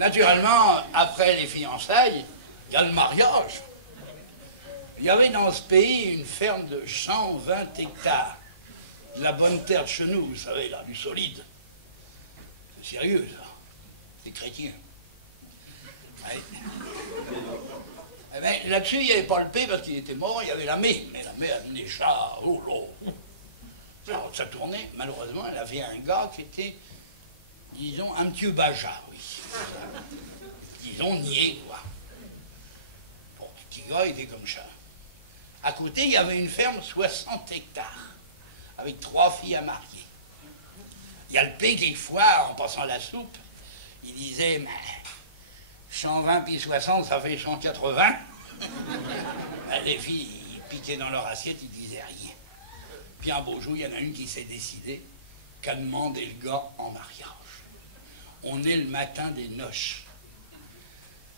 Naturellement, après les fiançailles, il y a le mariage. Il y avait dans ce pays une ferme de 120 hectares. De la bonne terre de chenou, vous savez, là, du solide. C'est sérieux, ça. C'est chrétien. Ouais. Eh bien, là-dessus, il n'y avait pas le P parce qu'il était mort, il y avait la mé. Mais la mé avait des chats, oh là. Alors, ça tournait. Malheureusement, elle avait un gars qui était, disons, un petit baja, oui. Disons, niais, quoi. Bon, le petit gars, il était comme ça. À côté, il y avait une ferme 60 hectares, avec 3 filles à marier. Il y a le P, quelquefois, en passant la soupe, il disait, mais 120 puis 60, ça fait 180. Les filles, ils piquaient dans leur assiette, ils disaient rien. Puis un beau jour, il y en a une qui s'est décidée qu'à demander le gars en mariage. On est le matin des noces.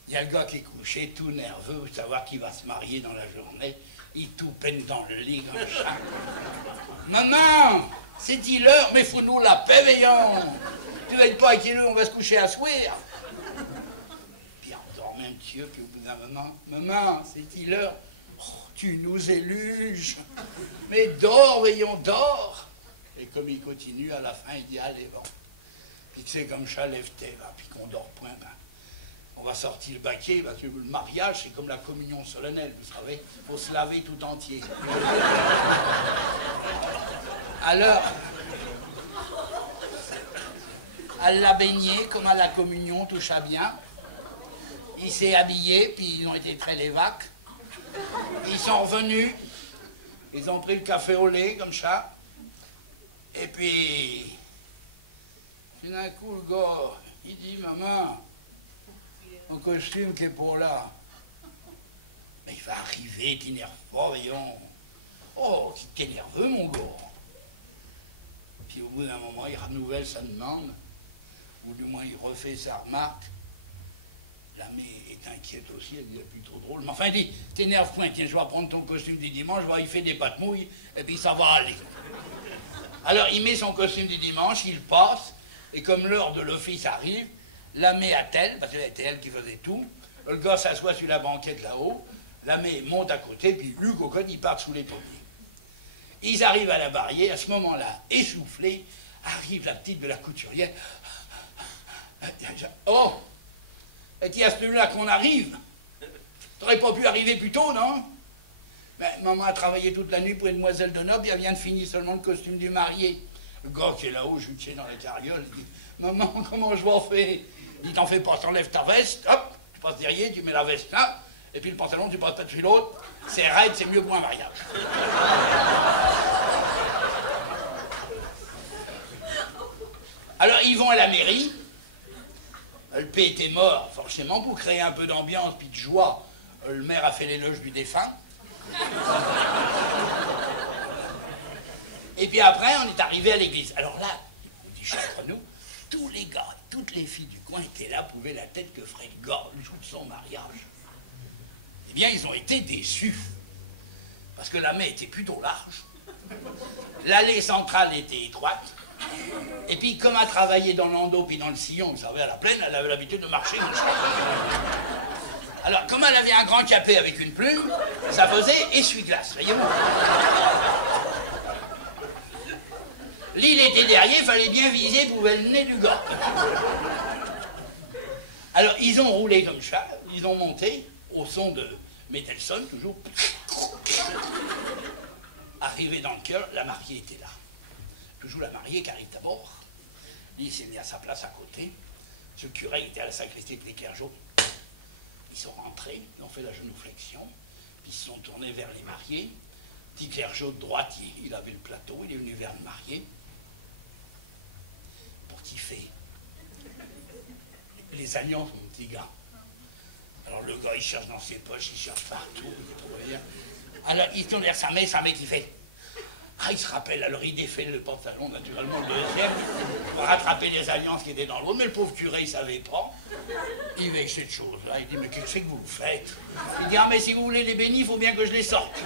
Il y a le gars qui est couché, tout nerveux, pour savoir qui va se marier dans la journée. Il tout peine dans le lit comme ça. Maman, c'est-il l'heure? Mais faut-nous la paix, veillons. Tu vas être pas à quelle heure on va se coucher à soir? Puis on dormait un petit peu, puis au bout d'un moment, maman, c'est-il l'heure? Oh, tu nous éluges. Mais dors, veillons, dors. Et comme il continue, à la fin, il dit, allez, bon. Puis tu sais, comme ça, lève-t'es, là, puis qu'on dort point, ben. On va sortir le baquet, parce que le mariage, c'est comme la communion solennelle, vous savez. Il faut se laver tout entier. Alors, elle l'a baigné, comme à la communion, tout ça bien. Il s'est habillé, puis ils ont été très lévaques. Ils sont revenus. Ils ont pris le café au lait, comme ça. Et puis, tout d'un coup, le gars, il dit, maman, mon costume qui est pour là. Mais il va arriver, t'énerve pas, voyons. Oh, t'es nerveux, mon gars. Puis au bout d'un moment, il renouvelle sa demande, ou du moins il refait sa remarque. La mère est inquiète aussi, elle dit, c'est plutôt drôle. Mais enfin, il dit, t'énerve point, tiens, je vais prendre ton costume du dimanche, je vois, il fait des pattes mouilles, et puis ça va aller. Alors, il met son costume du dimanche, il passe, et comme l'heure de l'office arrive, la met à telle, parce que c'était elle qui faisait tout. Le gars s'assoit sur la banquette là-haut, la met monte à côté, puis lui, cocotte, il part sous les pommiers. Ils arrivent à la barrière, à ce moment-là, essoufflés, arrive la petite de la couturière. Oh, est-ce à celui-là qu'on arrive? T'aurais pas pu arriver plus tôt, non? Ben, maman a travaillé toute la nuit pour une demoiselle de noble, elle vient de finir seulement le costume du marié. Le gars qui est là-haut, juché dans la carriole, il dit, maman, comment je vais en faire? Il dit, t'en fais pas, t'enlèves ta veste, hop, tu passes derrière, tu mets la veste là, et puis le pantalon, tu passes pas dessus l'autre. C'est raide, c'est mieux pour un mariage. Alors, ils vont à la mairie. Le P était mort, forcément, pour créer un peu d'ambiance puis de joie. Le maire a fait l'éloge du défunt. Et puis après, on est arrivé à l'église. Alors là, on dit entre nous, tous les gars, toutes les filles du coin étaient là, pouvaient la tête que ferait le gars le jour de son mariage. Eh bien, ils ont été déçus. Parce que la main était plutôt large. L'allée centrale était étroite. Et puis, comme elle travaillait dans l'endos puis dans le sillon, vous savez, à la plaine, elle avait l'habitude de marcher. Alors, comme elle avait un grand capet avec une plume, ça faisait essuie-glace, voyez-vous. L'île était derrière, il fallait bien viser pour le nez du gars. Alors, ils ont roulé comme ça, ils ont monté au son de Mendelssohn, toujours. Arrivé dans le cœur, la mariée était là. Toujours la mariée qui arrive d'abord. Lui, il s'est mis à sa place à côté. Ce curé était à la sacristie de Clergeaux. Ils sont rentrés, ils ont fait la genuflexion, puis ils se sont tournés vers les mariés. Petit Clergeaux de droite, il avait le plateau, il est venu vers le marié. Pour kiffer. Les alliances, mon petit gars. Alors le gars, il cherche dans ses poches, il cherche partout, il trouve rien. Alors il tourne vers sa mère qui fait. Ah, il se rappelle, alors il défait le pantalon, naturellement, le deuxième, pour rattraper les alliances qui étaient dans l'eau. Mais le pauvre curé, il savait pas. Il veut cette chose-là. Il dit, mais qu'est-ce que vous faites? Il dit, ah, mais si vous voulez les bénis, il faut bien que je les sorte.